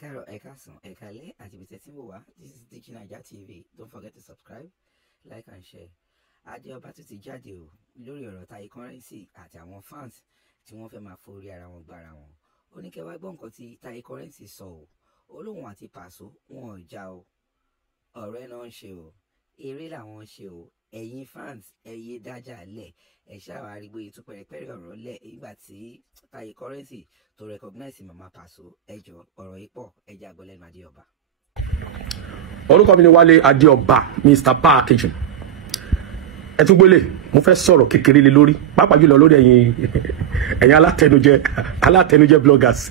Káàárọ̀, ẹ káàsán, ẹ káalẹ́ àti ibi tẹ́ tí ń wò wá. This is Digi Naija TV. Don't forget to subscribe, like and share. Adéọba tún ti jáde o lórí ọ̀rọ̀ Taye Currency àti àwọn fans tí wọ́n fẹ́ máa forí ara wọn gbára wọn. Ó ní kẹ́ wá gbọ́ nǹkan tí Taye Currency sọ o. Olóhùn àti Paso wọn ò já o. Ọ̀rẹ́ náà ń ṣe o. Eré làwọn ń ṣe o. Ẹ̀yin fans ẹ yé dájà lẹ̀. Ẹ ṣáà arígbó yìí tún pẹ̀rẹ̀pẹ̀rẹ̀ ọ̀rọ̀ lẹ̀ nígbà tí Taye Currency tó recognize Mama Paso. Ẹ jọ ọ̀rọ̀ yìí pọ̀ ẹ jẹ́ àgbọ̀lẹ́nu Adéọba. Orúkọ mi ni Wálé Adéọba, Mr. Packaging. Ẹ tún gbélé, mo fẹ́ sọ̀rọ̀ kékeré lé lórí, pàápàá jùlọ lórí ẹ̀yin alátẹnujẹ bloggers.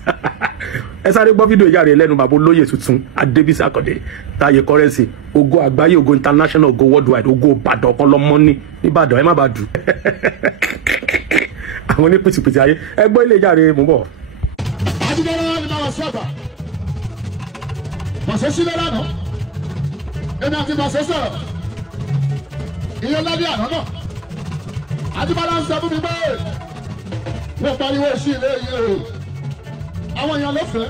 Ẹ sáré gbọ́ fídíò ìyá rẹ̀ lẹ́nu bàbá olóyè tuntun Adébísí Àkàndé, Taye Currency, ògo àgbáyé, ògo international, ògo worldwide, ògo Ìbàdàn kan lọ́mọ ní Ìbàdàn, ẹ má bàa dù. Àwọn ní pìtìpìtì ayé, ẹ gbọ́ ilé ìyá rẹ̀ mú bọ̀. Adúgbòrò ni máa sọ̀tà. Pàṣẹ sílẹ̀ lánàá. Èmi àti Pàṣẹ sọ̀rọ̀. Ìyẹn ládé àná náà. Adúbálá ń sọ fún mi pé wọ́n pariwo sí ilé yìí o. Àwọn èèyàn lọ́fẹ̀ẹ́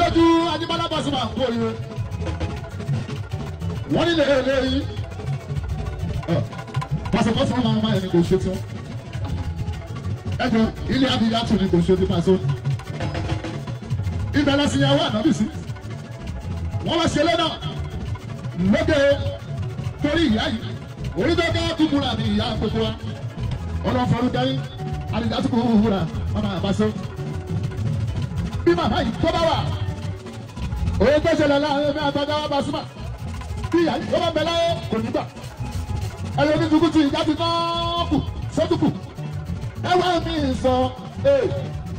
lójú Adúbálá Pasuma kó ìwé. Wọ́n nílé ilé yìí. Pàṣẹpọ̀ fún ọmọ ẹni kò ṣe tán. Ẹjọ́ ilé abiyá tún ní kò ṣe ti Paso. Ibẹ̀ lọ sí ìyàwó ànábì sí. Wọ́n lọ ṣe lẹ́nà lóde torí ìyá yìí. Orí tó bá kúkúrà ní ìyá gbogbo wa. Ọlọ́fọ̀ọ́rù dáyé àdìdá tó kúkúrà Mama Paso. Bí màmá yìí tó bá wà, òun tó ṣẹlẹ̀ láàrin ẹ̀mí àtọ́jà Pasuma. Bí ìyá yìí tó bá bẹ láyé kò ní gbà. Ẹ̀yọ́ ní tukutu ìjà ti tán kù sótùkù. Ẹ wá mi sọ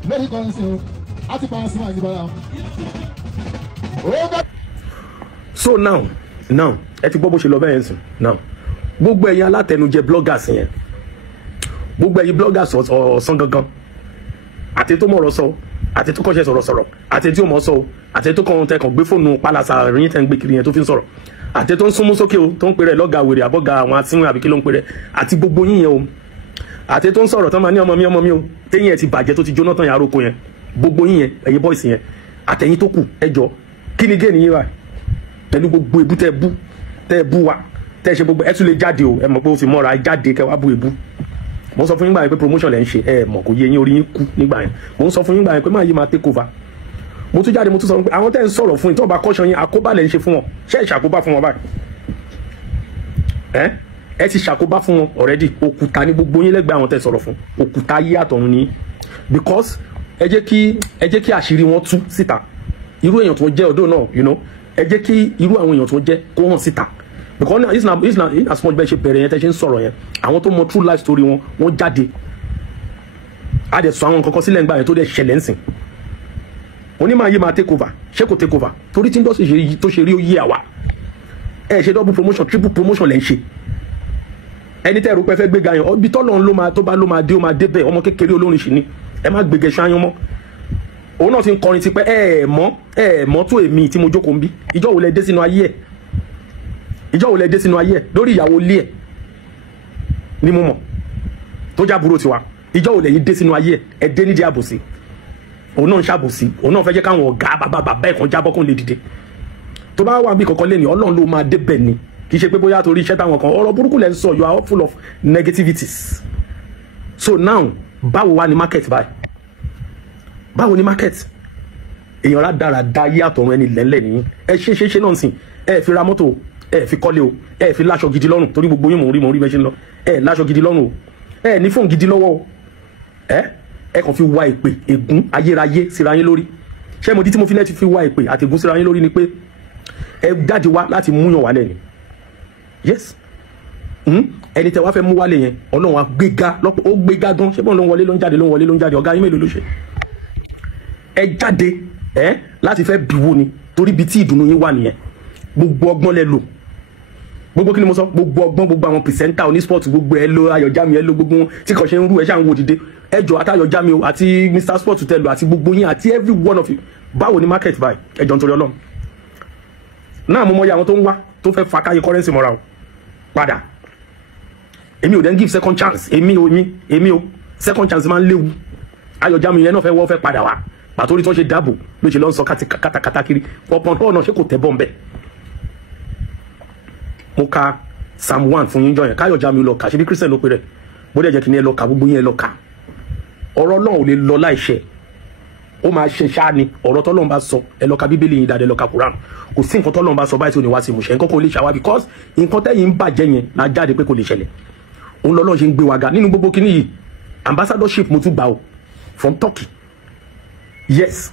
lórí Currency o, a ti pa Pasuma àjìbọ̀lá. So now ẹ ti gbọ́ bó ṣe lọ bẹ́ẹ̀ sùn now gbogbo ẹ̀yin alátẹnujẹ bloggers yẹn, gbogbo ẹ̀yin bloggers ọ̀sán gangan, àti tó mọ̀rọ̀ sọ, àti tó kọ́ṣẹ́ sọ̀rọ̀, àti tí ó mọ̀ sọ, àti tó kàn tẹkàn gbé fóònù pálásà ríyìn tẹ́ ń gbé kiri yẹn tó fi ń sọ̀rọ̀, àti tó ń súnmú sókè o tó ń pèrè lọ́gà wèrè àbọ̀gà àwọn asínwó àbí kí ló ń pèrè, àti gbogbo yín yẹn o, àti tó ń sọ̀rọ̀ tán máa ní ọmọ mi o téyìn ẹ̀ ti bàjẹ́ tó ti jóná tán yàrá oko yẹn, gbogbo yín yẹn ẹ̀yin boys yẹn àtẹ̀yin tó kù ẹjọ́ kí ni géènì yín wà pẹ̀lú gbogbo ebú tẹ́ bú wa tẹ́ ṣe gbogbo ẹ tún lè jáde o ẹ mọ̀ pé ó fi mọ́ra jáde kẹ́ wá bú ebú. Mo sọ fún yín gbà yẹn pé promotion lẹ́ ń ṣe ẹ mọ̀ kò yé yín orí yín kú nígbà yẹn. Mo sọ fún yín gbà yẹn pé máa yí máa take over. Mo tún jáde mo tún sọ pé àwọn tẹ́ ń sọ̀rọ̀ fún yín tí wọ́n bá kọ́ṣọ́ yín àkóbá lẹ́ ń ṣe fún wọn ṣé ìṣàkóbá fún wọn báyìí. Ẹ ti ṣàkóbá fún wọn already. Òkúta ní gbogbo yín lẹ́gbẹ̀ẹ́ àwọn tẹ́ sọ̀rọ̀ fún òkúta yí àtọ̀run ní because ẹ jẹ́ kí àṣírí wọn tú síta irú èèyàn tó jẹ́ ọ̀dọ́ náà you know ẹ jẹ́ kí irú àwọn èèyàn tó jẹ́ kó hàn síta because now it's not as much bẹ́ẹ̀ ṣe bẹ̀rẹ̀ yẹn tẹ́ ṣe ń sọ̀rọ̀ yẹn àwọn tó mọ true life story wọn wọ́n jáde á dẹ̀ sọ àwọn nǹkan kan sílẹ̀ ńgbà yẹn tó dẹ̀ ṣẹlẹ̀ ń sìn onímọ̀ ayé máa take over ṣé kò take over torí tí ń dọ́sì tó ṣe rí ó yé àwa ẹ ṣe double promotion triple promotion lẹ́ ń ṣe ẹni tẹ́ ẹ̀rù pẹ́ fẹ́ gbéga yẹn ibi tọ́lọ́run ló máa dé ó máa dé bẹ́ẹ̀ ọmọ kékeré olórin ṣì ni ẹ má gbéga ẹṣọ ayán mọ́ òun náà ti ń kọrin ti pẹ́ ẹ mọ̀ tó èmi tí mo jókòó ń bí ìjọ́ wo lẹ dé sínú ayé ẹ̀ lórí ìyàwó ilé ẹ̀ ni mo mọ̀ tó jábúrò tiwa ìjọ́ wo lẹ́yìn dé sínú ayé ẹ̀ dé nídìí àbòsí òun náà ń ṣàbòsí òun náà fẹ́ jẹ́ káwọn ọ̀gá bàbá ẹ̀ kan jábọ́ kó lè dìde tó bá wà bí kankan lé ní Ọlọ́run ló máa dé bẹ̀ ni kì í ṣe pé bóyá torí iṣẹ́ táwọn kan ọ̀rọ̀ burúkú lẹ́ ń sọ you are full of negativities so now báwo wá ní market báyìí báwo ni market èèyàn rà dára dá yé àtọ̀run ẹni lẹ́lẹ̀ nìyí ẹ ṣe náà sìn ẹ fi ra mọ́tò ẹ fi kọ́lé o ẹ fi láṣọ gidi lọ́rùn torí gbogbo yín mò ń rí bẹ́ẹ̀ ṣe ń lọ ẹ láṣọ gidi lọ́rùn o ẹ ní fóònù gidi lọ́wọ́ o ẹ kàn fi wá èpè ègún ayérayé síra yín lórí ṣé mo di tí mo fi lẹ́ẹ̀ ti fi wá èpè àti ègún síra yín lórí ni pé ẹ jáde wá láti múyàn wálẹ̀ ni yes ẹni tẹ wá fẹ́ mú wálé yẹn Ọlọ́run wa gbéga lọ́pọ̀ ó gbéga gan ṣé bọ́n ló ń wọlé ló ń jáde ọ̀gá yín mélòó ló ṣe ẹ jáde láti fẹ́ bìwó ni torí ibi tí ìdùnnú yín wà nìyẹn gbogbo ọgbọ́n lẹ lò gbogbo kí ni mo sọ gbogbo ọgbọ́n gbogbo àwọn pìrìsẹ́ńtà oníspọ̀tù gbogbo ẹ lo Ayọ̀jámi ẹ lo gbogbo tí kò ṣe ń rú ẹ ṣáà ń wo dìde ẹ jọ àti Ayọ̀jámi o àti Mr Sport tẹ lò àti gbogbo yín àti every one of you báwo ni market báyìí ẹ jọ nítorí Ọlọ́run náà mo mọyì àwọn tó ń wá tó fẹ́ fa Taye Currency mọ́ra o padà èmi ò dẹ́n give second chance èmi o second chance máa ń léwu Ayọ̀jámi yẹn náà fẹ́ padà wá pàtó orí tí wọ́n ṣe dáàbò ló ṣe lọ ń sọ kátàkátà kiri ọ̀pọ̀ náà ṣé kò tẹ́ bọ́ ń bẹ̀. mo ka Psalm 1 fún yín jọ yẹn Káyọ̀ já mi lọ kà ṣe bí Christian ló pe rẹ̀ bó dẹ̀ jẹ́ kí ni ẹ lọ kà gbogbo yín ẹ lọ kà ọ̀rọ̀ náà ò lè lọ láìṣẹ ó máa ṣe ṣáá ni ọ̀rọ̀ tọ́lọ́run bá sọ ẹ lọ ka bíbélì yín dáadáa ẹ lọ ka Quran kò sí nǹkan tọ́lọ́run bá sọ báyìí tí ò ní wá sí ìmúṣẹ nǹkan kò lè ṣàwá because nǹkan tẹ́yìn ń bàjẹ́ yẹn la jáde pé kò lè ṣẹlẹ̀ òun lọ́lọ́run ṣe ń gbé wa ga nínú gbogbo kíní yìí ambassadorship mo tún gbà o from Turkey yes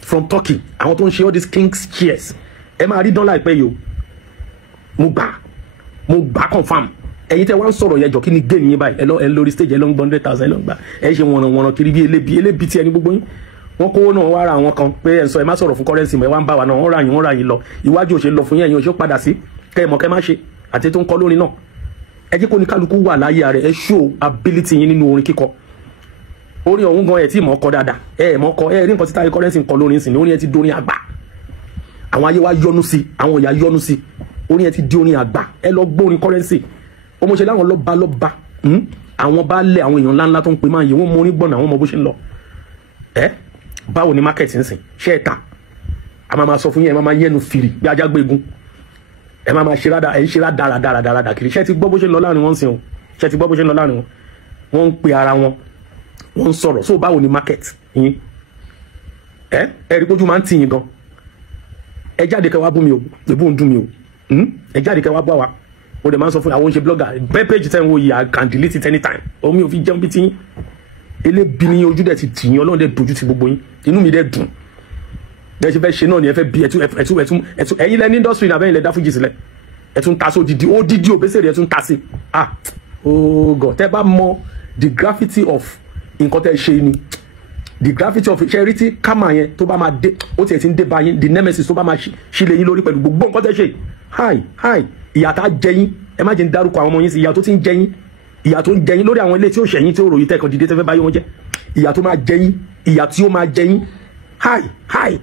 from Turkey àwọn tó ń ṣe all these kings cheers ẹ máa rí dán láìpẹ́ yìí o mo gbà confam ẹ̀yin tẹ́ wá ń sọ̀rọ̀ yẹn jọ kí ni gé nìyẹn báyìí ẹ lórí stage ẹ lọ ń gbọ́ 100,000 ẹ lọ ń gbà ẹ ṣe wọ̀nràn kiri bí elébi tí ẹni gbogbo yín wọ́n kówó náà wá ra àwọn kan pé ẹ̀ ń sọ ẹ má sọ̀rọ̀ fún currency mọ́ ẹ wá ń bá wa náà wọ́n ra yín lọ iwájú òṣèlú lọ fún yẹn ẹ̀yin òṣèlú padà sí kẹ́ ẹ mọ̀ kẹ́ má ṣe àti tó ń kọ́ lórin náà ẹ jẹ́ kó ní kálukú wà láyé rẹ̀ ẹ show ability yín nínú orin kíkọ orin ọ̀hún gan ẹ̀ tí mọ̀ kọ́ dáadáa ẹ̀ mọ̀ kọ́ ẹ̀ rí nǹkan tí táyé currency ń kọ lórin sìn orin ẹ ti dorin àgbà àwọn ayé wa yọnu sí àwọn ìyá yọnu sí orin ẹ ti di orin àgbà ẹ lọ gbórin currency ó mọ̀ ṣe láwọn lọ́ba àwọn bá lẹ̀ àwọn èèyàn ńláńlá tó ń pè máa yẹ wọ́n mọ orin gbọ̀nà àwọn ọmọ bó ṣe ń lọ báwo ni market ń sìn ṣe ẹ̀ta a máa sọ fún yín ẹ máa yẹnu fìrì bí ajá gbégun ẹ máa ṣe rádà ẹ ń ṣe dáradára kiri ṣe ti gbọ́ bó ṣe ń lọ láàrin wọn sìn o ṣe ti gbọ́ bó ṣe ń lọ láàrin wọn wọ́n ń pe ara wọn wọ́n ń sọ̀rọ̀ so báwo ni market yín ẹ rí pójú máa ń tì yín gan ẹ jáde kẹ́ wá bú mi o èbú ń dùn mi o ẹ jáde kẹ́ wá bú àwa o dẹ̀ máa ń sọ fún àwọn oúnjẹ blogger bẹ́ẹ̀ page tẹ́ ń wo yìí I can delete it anytime omi ò fi jẹun bí ti yín elébi ní ojú dẹ̀ ti tì yín ọlọ́run dẹ̀ dojú ti gbogbo yín inú mi dẹ̀ dùn bẹ́ẹ̀ ṣe fẹ́ ṣe náà ni ẹ fẹ́ bí ẹtú ẹ̀yin lẹ ní industry náà bẹ́ẹ̀ lẹ dá fújì sílẹ̀ ẹtún ta sí odidi òbẹ́sẹ̀rẹ̀ ẹtún ta sí oh God tẹ́ bá mọ the gravity of nǹkan tẹ́ ṣe ni the gravity of charity kama yẹn tó bá máa dé ó tiẹ̀ ti ń dé bá yín the nemesis tó bá máa ṣílẹ̀ yín lórí pẹ̀lú gbogbo nǹkan tẹ́ ṣe hi ìyà tá jẹ yín ẹ má jẹ́ ń dárúkọ àwọn ọmọ yín sí ìyà tó ti ń jẹ yín ìyà tó ń jẹ yín lórí àwọn ilé tí ó ṣẹ̀yìn tí ó ròyìn tẹ́kàn dìde tẹ́fẹ́ báyé wọn jẹ́ ìyà tó máa jẹ yín ìyà tí ó máa jẹ yín hi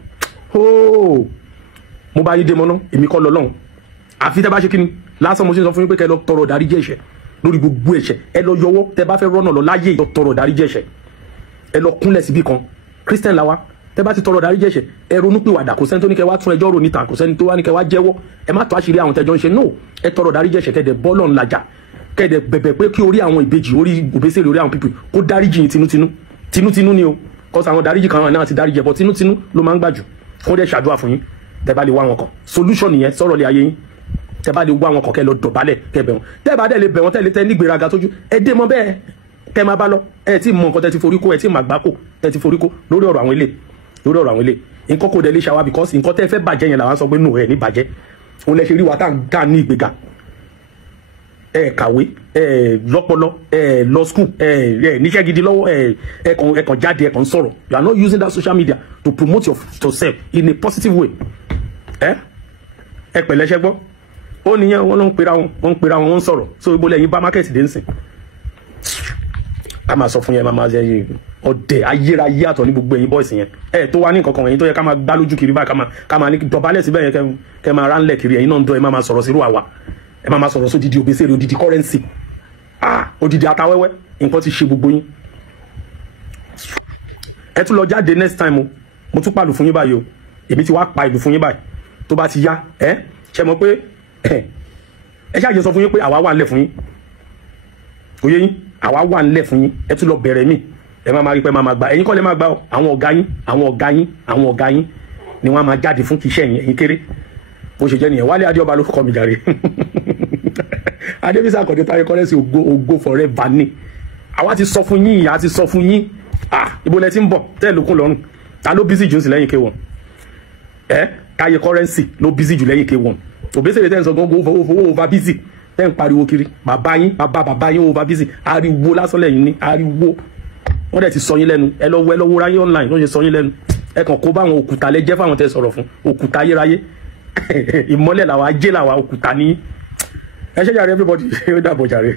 mo bá yín dé mọ́ná èmi kọ́ lọ́lọ́run àfi tẹ́ bá ṣe kíni lásán mo ṣe sọ fún yín pé kẹ́ lọ tọrọ ìdáríjì ẹ̀ṣẹ̀ lórí gbogbo ẹ̀ṣẹ̀ ẹ lọ yọwọ́ tẹ́ bá fẹ́ rọ́nà lọ láyé lọ tọrọ ìdáríjì ẹ̀ṣẹ̀ ẹ lọ kúnlẹ̀ síbì kan Christian làwa tẹ́ bá ti tọrọ ìdáríjì ẹ̀ṣẹ̀ ẹ ronú pìwàdà kò sẹ́ni tó ní kẹ́ wá tún ẹjọ́ rò níta kò sẹ́ni tó wá ní kẹ́ wá jẹ́wọ́ ẹ má tó àṣírí àwọn tẹ́jọ́ ń ṣe no ẹ tọrọ ìdáríjì ẹ̀ṣẹ̀ kẹ́dẹ̀ bọ́ọ̀lọ̀ ńlájà kẹ́dẹ̀ bẹ̀bẹ̀ pé kí orí àwọn ìbejì orí òbẹ́sẹ̀rẹ̀ orí àwọn pípì kó dáríjì yín tinútinú ni o kọ́sà àwọn dáríjì kan náà ti dáríjì ẹ̀bọ̀ tinútinú ló máa ń gbàjù kó dẹ̀ ṣàdúrà fún yín tẹ́ bá lè wá wọn kàn solution nìyẹn sọ̀rọ̀ lé ayé yín tẹ́ bá lè wá wọn kàn kẹ́ lọ dọ̀bálẹ̀ kẹ́ bẹ̀ wọn tẹ́ bá dẹ̀ lè bẹ̀ wọn tẹ́lẹ̀ tẹ́ nígbèraga tójú ẹ dé mọ́ bẹ́ẹ̀ kẹ́ máa bá lọ ẹ tí mọ nǹkan tẹ́ ti forí kó ẹ tí màgbá kó tẹ́ ti forí kó lórí ọ̀rọ̀ àwọn ilé nǹkan kò dẹ̀ lè ṣàwá because nǹkan tẹ́ fẹ́ bàjẹ́ yẹn làwọn sọ pé nù ẹ̀ ní bàjẹ́ òun lẹ ṣe rí wa tá à ní ìgbéga ẹ kàwé ẹ lọ́pọlọ ẹ lọ school ẹ níṣẹ́ gidi lọ́wọ́ ẹ kàn jáde ẹ kàn sọ̀rọ̀ you are not using that social media to promote yourself in a positive way ẹ pẹ̀lẹ́ ṣẹ́ gbọ́ ó nìyẹn wọ́n ló ń pera wọn wọ́n ń sọ̀rọ̀ so ibo lẹ́yìn bá market dé ń sìn a máa sọ fún yẹn máa ṣe yìí ọ̀dẹ̀ ayérayé àtọ̀ ní gbogbo ẹ̀yin boys yẹn tó wá ní nǹkan kan ẹ̀yin tó yẹ ká máa gbá lójú kiri báyìí ká máa ní dọ̀bálẹ̀ síbẹ̀ yẹn kẹ́ máa ránlẹ̀ kiri ẹ̀yin náà ń dọ̀ ẹ máa sọ̀rọ̀ sírú àwa ẹ máa sọ̀rọ̀ sódìdí òbẹ́sẹ̀rẹ̀ òdìdí currency òdìdí atawẹ́wẹ́ nǹkan ti ṣe gbogbo yín ẹ tún lọ jáde next time o mo tún pàlù fún yín báyìí o èmi ti wá pa ìlú fún yín báyìí tó bá ti yá ṣe mọ̀ pé ẹ ṣáà jẹ́ sọ fún yín pé àwa wà ńlẹ̀ fún yín òye yín àwa wà ńlẹ̀ fún yín ẹ tún lọ bẹ̀rẹ̀ mí ẹ máa rí pé máa gbà ẹ̀yin kọ́ lẹ máa gbà àwọn ọ̀gá yín ni wọ́n máa jáde fún kìíṣẹ́ yín ẹ̀yin kéré bó ṣe jẹ́ nìyẹn Wálé Adéọba ló kọ́ mi jàre Adébísí Àkàndé Táyé Currency ògo forever ni àwa ti sọ fún yín ìyá ti sọ fún yín ibo lẹ ti ń bọ̀ tẹ́ẹ̀ lókun lọ́rùn ta ló bísí jù sí lẹ́yìn K1 Táyé Currency ló bísí jù lẹ́yìn K1 òbẹ́sẹ̀rẹ̀ tẹ́ ń sọ gbogbo owó over busy tẹ́ ń pariwo kiri bàbá yín over busy ariwo lásán lẹ́yìn ní ariwo wọ́n dẹ̀ ti sọ yín lẹ́nu ẹ lọ́wọ́ ráyé online ló ṣe sọ yín lẹ́nu ẹ kàn kó báwọn òkúta lẹ́jẹ́ fáwọn tẹ́ sọ̀rọ̀ fún òkúta ayérayé ìmọ́lẹ̀ làwọn ajé làwọn òkúta ní ẹ ṣe jàre everybody ó dàbọ̀ jàre.